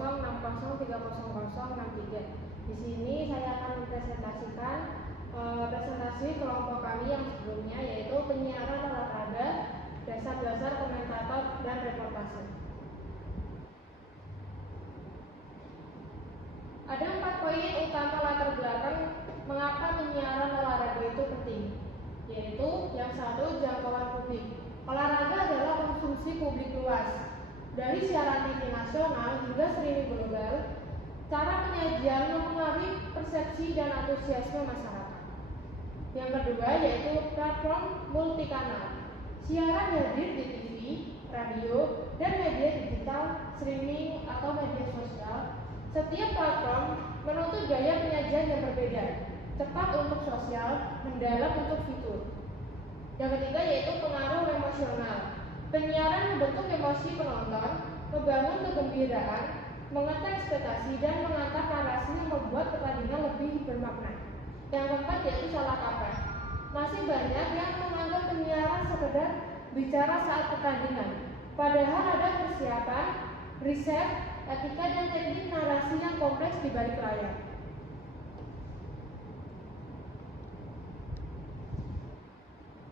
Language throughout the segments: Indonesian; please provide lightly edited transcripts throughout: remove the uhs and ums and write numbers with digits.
3030063. Di sini saya akan mempresentasikan presentasi kelompok kami yang sebelumnya, yaitu penyiaran olahraga, dasar belajar, komentator, dan reportase. Ada 4 poin utama latar belakang mengapa penyiaran olahraga itu penting, yaitu yang satu, jangkauan publik. Olahraga adalah konsumsi publik luas, dari siaran TV nasional hingga streaming global. Cara penyajian mempengaruhi persepsi dan antusiasme masyarakat. Yang kedua yaitu platform multikanal. Siaran hadir di TV, radio, dan media digital, streaming atau media sosial. Setiap platform menuntut gaya penyajian yang berbeda, cepat untuk sosial, mendalam untuk fitur. Yang ketiga yaitu pengaruh emosional. Penyiaran membentuk emosi penonton, membangun kegembiraan, mengetek ekspektasi, dan mengangkat narasi yang membuat pertandingan lebih bermakna. Yang keempat yaitu salah kaprah. Masih banyak yang menganggap penyiaran sekedar bicara saat pertandingan, padahal ada persiapan, riset, etika, dan teknik narasi yang kompleks di balik layar.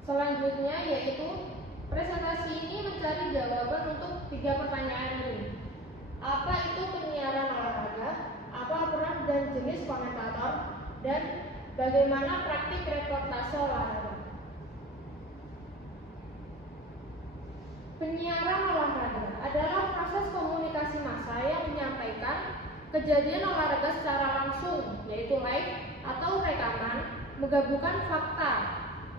Selanjutnya yaitu presentasi ini mencari jawaban untuk 3 pertanyaan ini. Apa itu penyiaran olahraga? Apa peran dan jenis komentator? Dan bagaimana praktik reportase olahraga? Penyiaran olahraga adalah proses komunikasi massa yang menyampaikan kejadian olahraga secara langsung, yaitu live atau rekaman, menggabungkan fakta,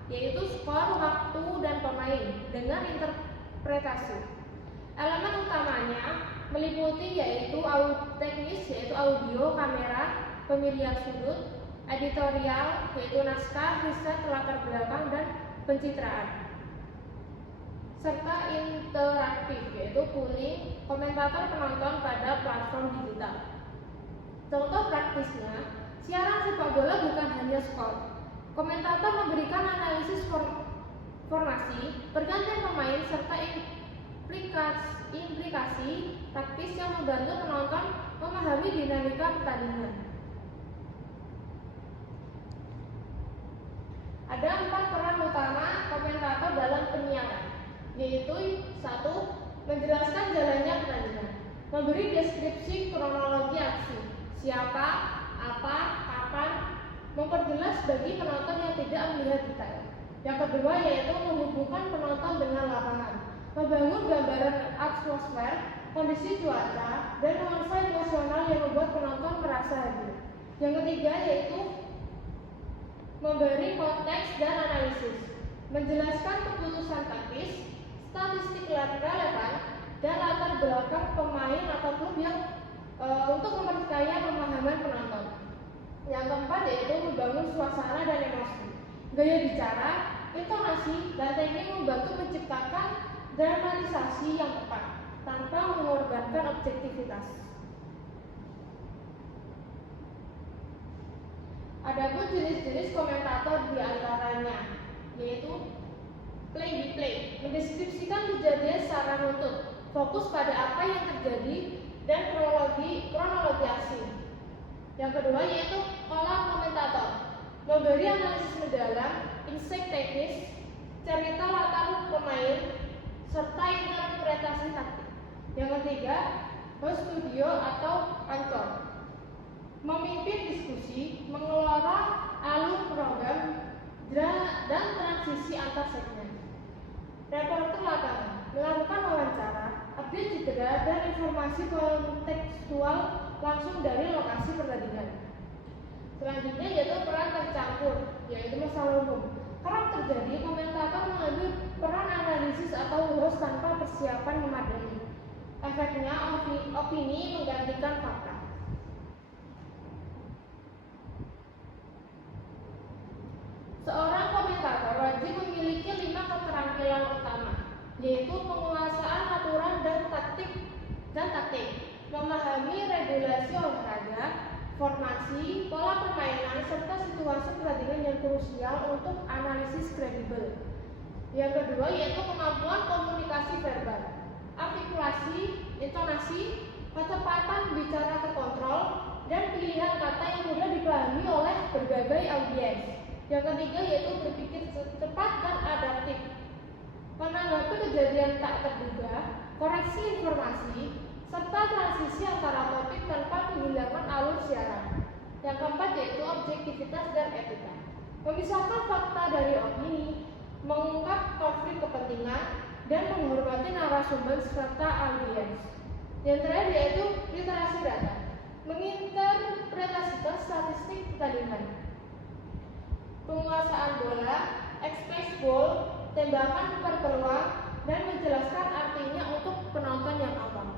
yaitu skor, waktu, dan pemain dengan interpretasi. Elemen utamanya meliputi yaitu teknis, yaitu audio, kamera, pemilihan sudut, editorial, yaitu naskah, riset, latar belakang, dan pencitraan, serta interaktif, yaitu polling komentator penonton pada platform digital. Contoh praktisnya, siaran sepak bola bukan hanya skor. Komentator memberikan analisis formasi, pergantian pemain, serta implikasi taktis yang membantu penonton memahami dinamika pertandingan. Ada 4 peran utama komentator dalam penyiaran, yaitu 1. Menjelaskan jalannya pertandingan, memberi deskripsi kronologi aksi, siapa, apa, kapan, memperjelas bagi penonton yang tidak melihat detail. Yang kedua yaitu menghubungkan penonton dengan lapangan, membangun gambaran atmosfer, kondisi cuaca, dan nuansa emosional yang membuat penonton merasa hadir. Yang ketiga yaitu memberi konteks dan analisis, menjelaskan keputusan taktis, statistik relevan, dan latar belakang pemain atau klub yang untuk memperkaya pemahaman penonton. Yang keempat yaitu membangun suasana dan emosi, gaya bicara, intonasi, dan teknik membantu menciptakan dramatisasi yang tepat tanpa mengorbankan objektivitas. Adapun jenis-jenis komentator diantaranya yaitu play-by-play, mendeskripsikan kejadian secara runtut, fokus pada apa yang terjadi, dan kronologi aksi. Yang kedua yaitu kolam komentator, memberi analisis mendalam, insight teknis, cerita latar pemain, serta interpretasi taktik. Yang ketiga, host studio atau anchor, memimpin diskusi, mengelola alur program, dan transisi antar segmen. Reporter lapangan, melakukan wawancara, update cedera, dan informasi kontekstual langsung dari lokasi pertandingan. Selanjutnya yaitu peran tercampur, yaitu masalah umum. Kerap terjadi komentator mengambil peran analisis atau host tanpa persiapan memadai. Efeknya opini menggantikan fakta. Seorang komentator wajib memiliki 5 keterampilan utama, yaitu penguasaan aturan dan taktik, memahami regulasi olahraga, formasi, pola permainan, serta situasi pertandingan yang krusial untuk analisis kredibel. Yang kedua yaitu kemampuan komunikasi verbal, artikulasi, intonasi, kecepatan bicara terkontrol, dan pilihan kata yang mudah dipahami oleh berbagai audiens. Yang ketiga yaitu berpikir cepat dan adaptif, menanggapi kejadian tak terduga, koreksi informasi, serta transisi antara topik tanpa kehilangan alur siaran. Yang keempat yaitu objektivitas dan etika, memisahkan fakta dari opini, mengungkap konflik kepentingan, dan menghormati narasumber serta audiens. Yang terakhir yaitu literasi data, menginterpretasikan statistik pertandingan, penguasaan bola, express ball, tembakan per peluang, dan menjelaskan artinya untuk penonton yang awam.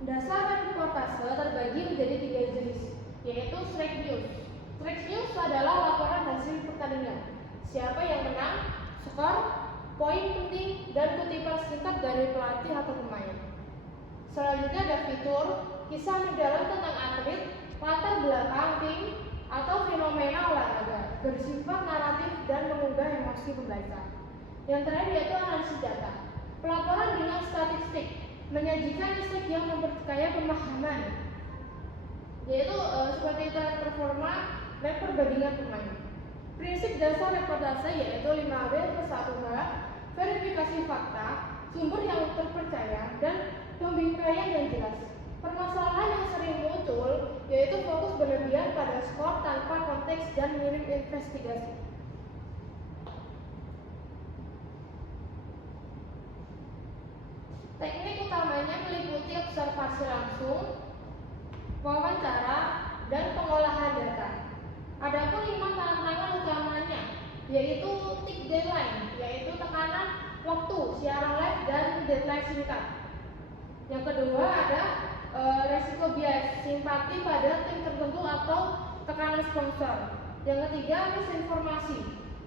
Dasar reportase terbagi menjadi 3 jenis, yaitu straight news. Straight news adalah laporan hasil pertandingan, siapa yang menang, skor, poin penting, dan kutipan singkat dari pelatih atau pemain. Selanjutnya ada fitur, kisah mendalam tentang atlet, latar belakang tim, atau fenomena olahraga, bersifat naratif dan mengunggah emosi pembaca. Yang terakhir yaitu analisis data, pelaporan dengan statistik, menyajikan insight yang memperkaya pemahaman, yaitu seperti tren performa dan perbandingan pemain. Prinsip dasar reportase yaitu 5W plus 1H, verifikasi fakta, sumber yang terpercaya, dan pembingkaian yang jelas. Permasalahan yang sering muncul yaitu fokus berlebihan pada skor tanpa konteks dan minim investigasi. Teknik utamanya meliputi observasi langsung, wawancara, dan pengolahan data. Adapun 5 tantangan utamanya yaitu tick deadline, yaitu tekanan waktu siaran live dan deadline singkat. Yang kedua ada resiko bias, simpati pada tim tertentu atau tekanan sponsor. Yang ketiga misinformasi,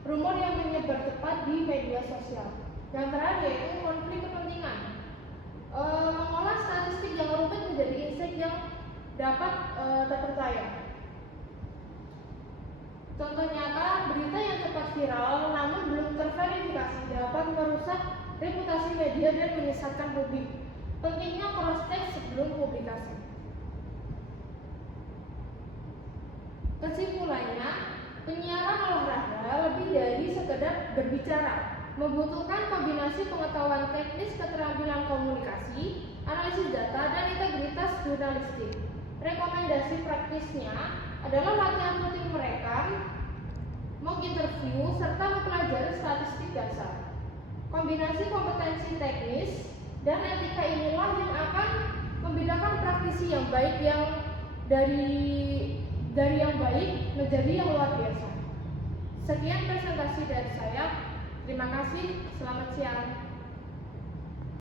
rumor yang menyebar cepat di media sosial. Yang terakhir yaitu konflik kepentingan, mengolah statistik yang rumit menjadi insight yang dapat terpercaya. Contoh nyata, berita yang cepat viral namun belum terverifikasi dapat merusak reputasi media dan menyesatkan publik. Pentingnya cross-check sebelum publikasi. Kesimpulannya, penyiaran olahraga lebih dari sekedar berbicara, membutuhkan kombinasi pengetahuan teknis, keterampilan komunikasi, analisis data, dan integritas jurnalistik. Rekomendasi praktisnya adalah latihan rutin merekam, menginterview, serta mempelajari statistik dasar. Kombinasi kompetensi teknis dan etika inilah yang akan membedakan praktisi yang baik dari yang baik menjadi yang luar biasa. Sekian presentasi dari saya. Terima kasih. Selamat siang.